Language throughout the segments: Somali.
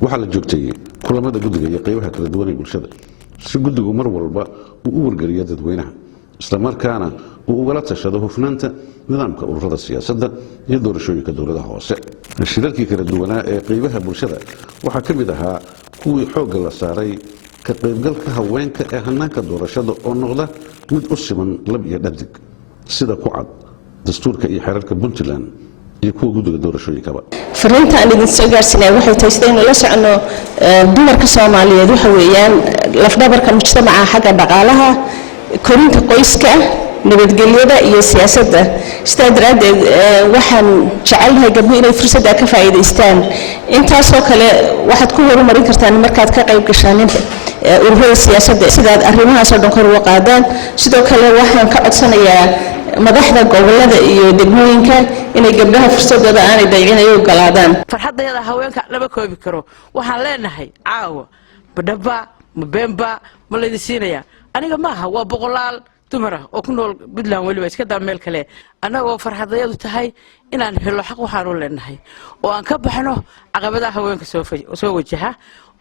waxaa la joogtay kulamada guddiga iyo qaybaha kala duwan ee bulshada si guddigu mar walba uu u wargeliyo dadweynaha isla markaana uu ugala tashado hufnaanta nidaamka ururada siyaasadda iyo doorashooyinka dowladaha hoose shirarkii kala duwanaa ee qaybaha bulshada waxaa ka mid ahaa kuwii xoogga la saaray ka qaybgalka haweenka ee hannaanka doorashada oo noqda mid u siman lab iyo dhadig sida ku cad dastuurka iyo xeerarka Puntland iyo kuwa guddiga doorashooyinkaba fariinta aan idin soo gaarsiinay waxay tahay sidaynu la socono dumarka Soomaaliyeed waxa weeyaan lafdhabarka mujtamaca xagga dhaqaalaha korinta qoyska nabadgelyada iyo siyaasadda sidaa daraadeed waxaan jecelnahay gabdho inay fursadda ka faa'iideystaan intaasoo kale waxaad ku horumarin kartaan markaad ka qayb gashaan ururada siyaasadda sidaad arrimahaas oo dhan kor uga qaadaan sidoo kale waxaan ka codsanayaa madaxda gobolada iyo degmooyinka inay gabdhaha fursadooda aanay dayicin ay u galaadaan farxadayada haweenka lama koobi karo waxaan leenahay caawa badhaba mabemba ma la idin siinaya aniga maaha waa boqolaal dumar ah oo ku nool Puntland waliba iska daa meel kale anagoo farxadayadu tahay inaan helo xaq waxaan u leenahay oo aan ka baxno caqabadaha haweenka soo wajaha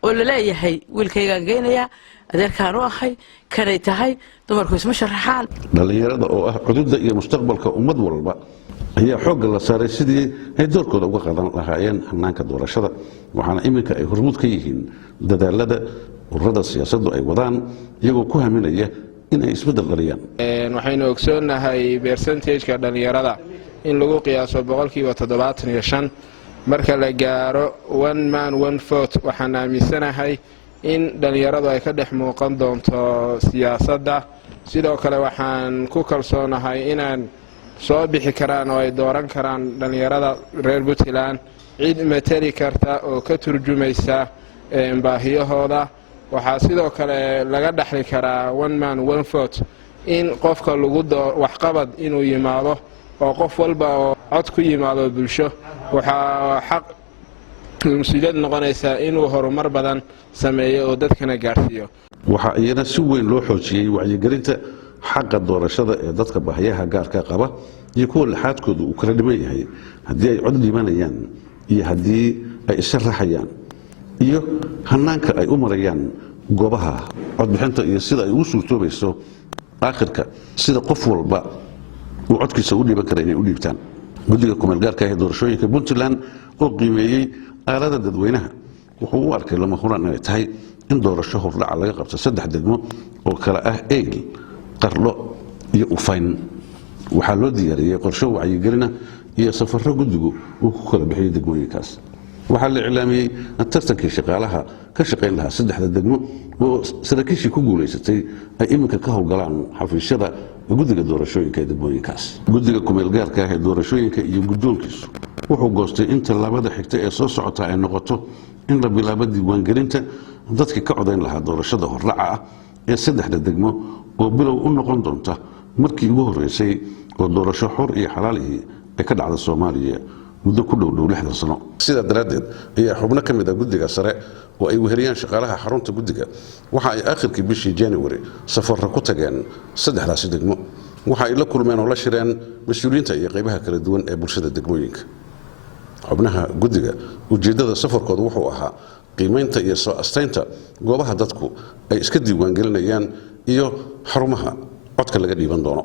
oo la leeyahay wiilkaygaan geynaya adeerkaan u ahay kanay tahay dumarku isma sharaxaan dhalinyarada oo ah cududda iyo mustaqbalka ummad walba ayaa xoogga la saaray sidii ay doorkooda uga qaadan lahaayeen hannaanka doorashada waxaana iminka ay hormuud ka yihiin dadaalada ururada siyaasaddu ay wadaan iyagoo ku haminaya in ay isbeddel dhaliyaan waxaynu ogsoonahay percentage-ka dhalinyarada in lagu qiyaaso 75% marka la gaaro one man one vote waxaan aaminsanahay in dhalinyaradu ay ka dhex muuqan doonto siyaasadda sidoo kale waxaan ku kalsoonahay inaan soo bixi karaan oo ay dooran karaan dhalinyarada reer Puntland cid matali karta oo ka turjumaysa baahiyahooda waxaa sidoo kale laga dhaxli karaa one man one vote in qofka lagu waxqabad inuu yimaado oo qof walba oo cod ku yimaado bulsho waxaa xaq مسؤولية نقنيسا إنه هرمر بدن سمية ودتكنا جارسيو. وحقيقة سوين لو حوشي وعيقرنت حق الدورة شذا دتك بحياها جار كقبة يكون لحد كده وكردمية هي هدي عدد يمانيان يهدي السرحيان iyo hannaanka ay u marayaan goobaha codbixinta iyo sida ay u suurtoobayso aakhirka sida qof walba uu codkiisa u dhiiban kara inay u dhiibtaan guddiga kumeel gaarka ah ee doorashooyinka Puntland oo qiimeeyay aalada dadweynaha wuxuu u arkay lama huraan inay tahay in doorasho hordhac laga qabto 3 degmo oo kala ah Eyl Qarlo iyo Ufayn waxaa loo diyaariyay qorshe wacyigelin iyo safarro guddigu uu ku kala bixiyay degmooyinkaas waxaa la iclaamiyay tartankii shaqaalaha ka shaqayn lahaa 3 degmo oo saraakiishii ku guuleysatay ay iminka ka howlgalaan xafiisyada guddiga doorashooyinka ee degmooyinkaas guddiga kumeel gaarka ah ee doorashooyinka iyo guddoonkiisu wuxuu goostay in tallaabada xigta ee soo socota ay noqoto in la bilaabo diiwaangelinta dadkii ka codayn lahaa doorashada hordhaca ah ee 3 degmo oo bilow u noqon doonta markii ugu horeysay oo doorasho xor iyo xalaalihii ay ka dhacday Soomaaliya muddo ku dhow 60 sano sida daraadeed ayaa xubno ka mid ah guddiga sare oo ay weheliyaan shaqaalaha xarunta guddiga waxa ay aakhirkii bishii January safarro ku tageen 3 degmo waxa ay la kulmeen oo la shireen mas'uuliyiinta iyo qaybaha kala duwan ee bulshada degmooyinka xubnaha guddiga ujeedada safarkoodu wuxuu ahaa qiimeynta iyo soo astaynta goobaha dadku ay iska diiwaan gelinayaan iyo xarumaha codka laga dhiiban doono